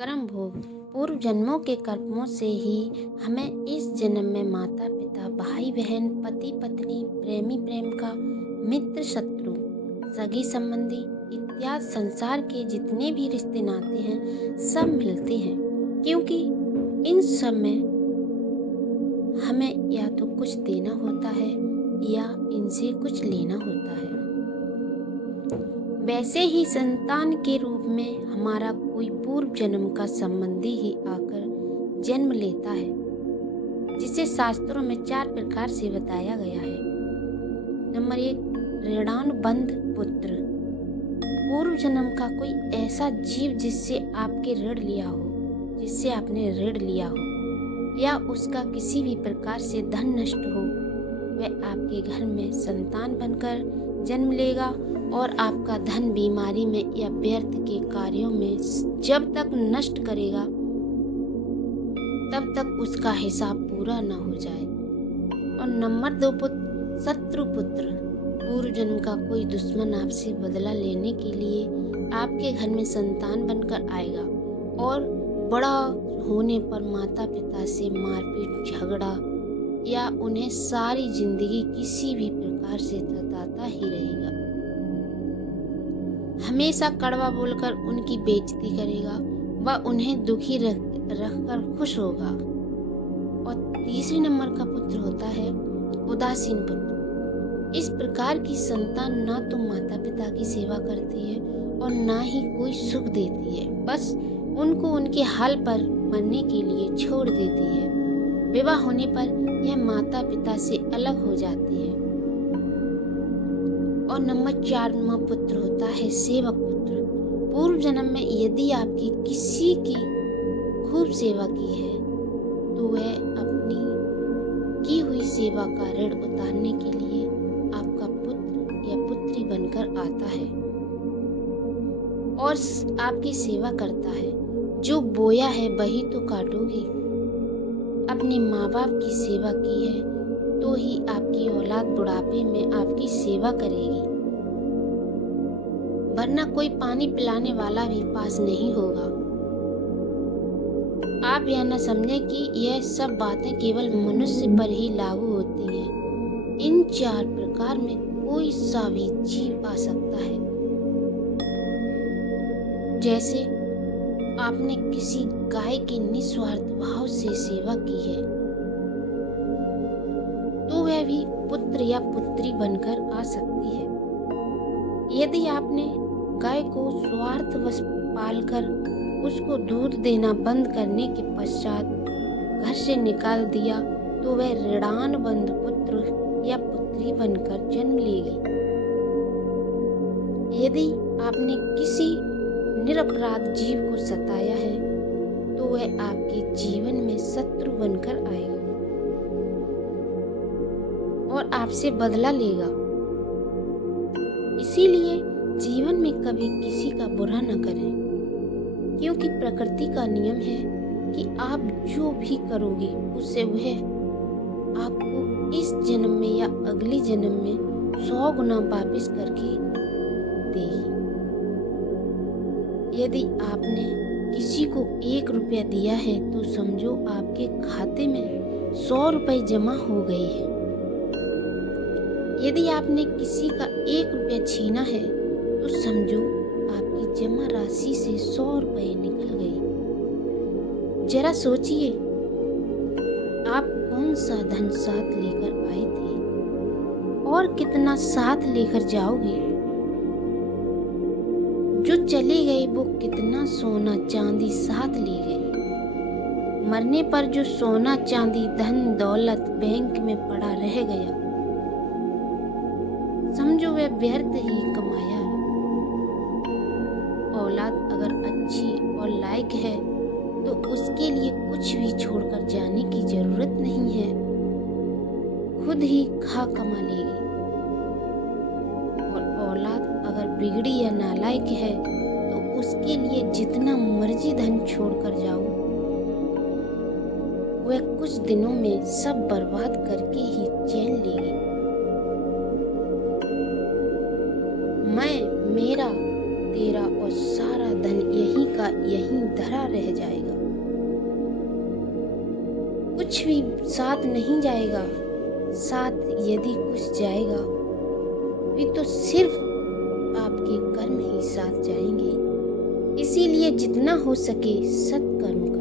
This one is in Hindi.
कर्म भोग। पूर्व जन्मों के कर्मों से ही हमें इस जन्म में माता पिता, भाई बहन, पति पत्नी, प्रेमी प्रेमिका, मित्र शत्रु, सगी संबंधी इत्यादि संसार के जितने भी रिश्ते नाते हैं सब मिलते हैं, क्योंकि इन सब में हमें या तो कुछ देना होता है या इनसे कुछ लेना होता है। वैसे ही संतान के रूप में हमारा कोई पूर्व जन्म का संबंधी ही आकर जन्म लेता है, जिसे शास्त्रों में 4 प्रकार से बताया गया है। नंबर 1, ऋणानुबंध पुत्र। पूर्व जन्म का कोई ऐसा जीव जिससे आपके ऋण लिया हो, जिससे आपने ऋण लिया हो, या उसका किसी भी प्रकार से धन नष्ट हो, वह आपके घर में संतान बनकर जन्म लेगा और आपका धन बीमारी में या व्यर्थ के कार्यों में जब तक नष्ट करेगा तब तक उसका हिसाब पूरा न हो जाए। और नंबर 2, शत्रु पुत्र। पूर्व जन्म का कोई दुश्मन आपसे बदला लेने के लिए आपके घर में संतान बनकर आएगा और बड़ा होने पर माता पिता से मारपीट, झगड़ा या उन्हें सारी जिंदगी किसी भी प्रकार से सताता ही रहेगा। हमेशा कड़वा बोलकर उनकी बेइज्जती करेगा व उन्हें दुखी रखकर खुश होगा। और तीसरे नंबर का पुत्र होता है उदासीन पुत्र। इस प्रकार की संतान ना तो माता पिता की सेवा करती है और ना ही कोई सुख देती है, बस उनको उनके हाल पर मरने के लिए छोड़ देती है। विवाह होने पर यह माता पिता से अलग हो जाती है। और नंबर 4वां पुत्र होता है सेवक पुत्र। पूर्व जन्म में यदि आपकी किसी की खूब सेवा की है तो वह अपनी की हुई सेवा का ऋण उतारने के लिए आपका पुत्र या पुत्री बनकर आता है और आपकी सेवा करता है। जो बोया है वही तो काटोगे। अपने माँ बाप की सेवा की है तो ही आपकी औलाद बुढ़ापे में आपकी सेवा करेगी, वरना कोई पानी पिलाने वाला भी पास नहीं होगा। आप यह न समझें कि यह सब बातें केवल मनुष्य पर ही लागू होती हैं। इन 4 प्रकार में कोई सा भी जीव आ सकता है। जैसे आपने किसी गाय की निस्वार्थ भाव से सेवा की है तो वह भी पुत्र या पुत्री बनकर आ सकती है। यदि आपने गाय को स्वार्थवश पालकर उसको दूध देना बंद करने के पश्चात घर से निकाल दिया तो वह ऋणानुबंध पुत्र या पुत्री बनकर जन्म लेगी। यदि आपने किसी निरपराध जीव को सताया है तो वह आपके जीवन में शत्रु बनकर आएगा और आपसे बदला लेगा। इसीलिए जीवन में कभी किसी का बुरा न करें, क्योंकि प्रकृति का नियम है कि आप जो भी करोगे उससे वह आपको इस जन्म में या अगले जन्म में 100 गुना वापस करके देगी। यदि आपने किसी को 1 रुपया दिया है तो समझो आपके खाते में 100 रुपये जमा हो गए हैं। यदि आपने किसी का 1 रुपया छीना है तो समझो आपकी जमा राशि से 100 रुपये निकल गए। जरा सोचिए, आप कौन सा धन साथ लेकर आए थे और कितना साथ लेकर जाओगे। जो चले गए वो कितना सोना चांदी साथ ले गए। मरने पर जो सोना चांदी धन दौलत बैंक में पड़ा रह गया, समझो वह व्यर्थ ही कमाया। औलाद अगर अच्छी और लायक है तो उसके लिए कुछ भी छोड़कर जाने की जरूरत नहीं है, खुद ही खा कमा लेगी। और औलाद अगर बिगड़ी या नालायक है तो उसके लिए जितना मर्जी धन छोड़कर जाओ, वह कुछ दिनों में सब बर्बाद करके ही चैन लेगी। मैं, मेरा, तेरा और सारा धन यहीं का यहीं धरा रह जाएगा। कुछ भी साथ नहीं जाएगा। साथ यदि कुछ जाएगा भी तो सिर्फ आपके कर्म ही साथ जाएंगे। इसीलिए जितना हो सके सत्कर्म करें।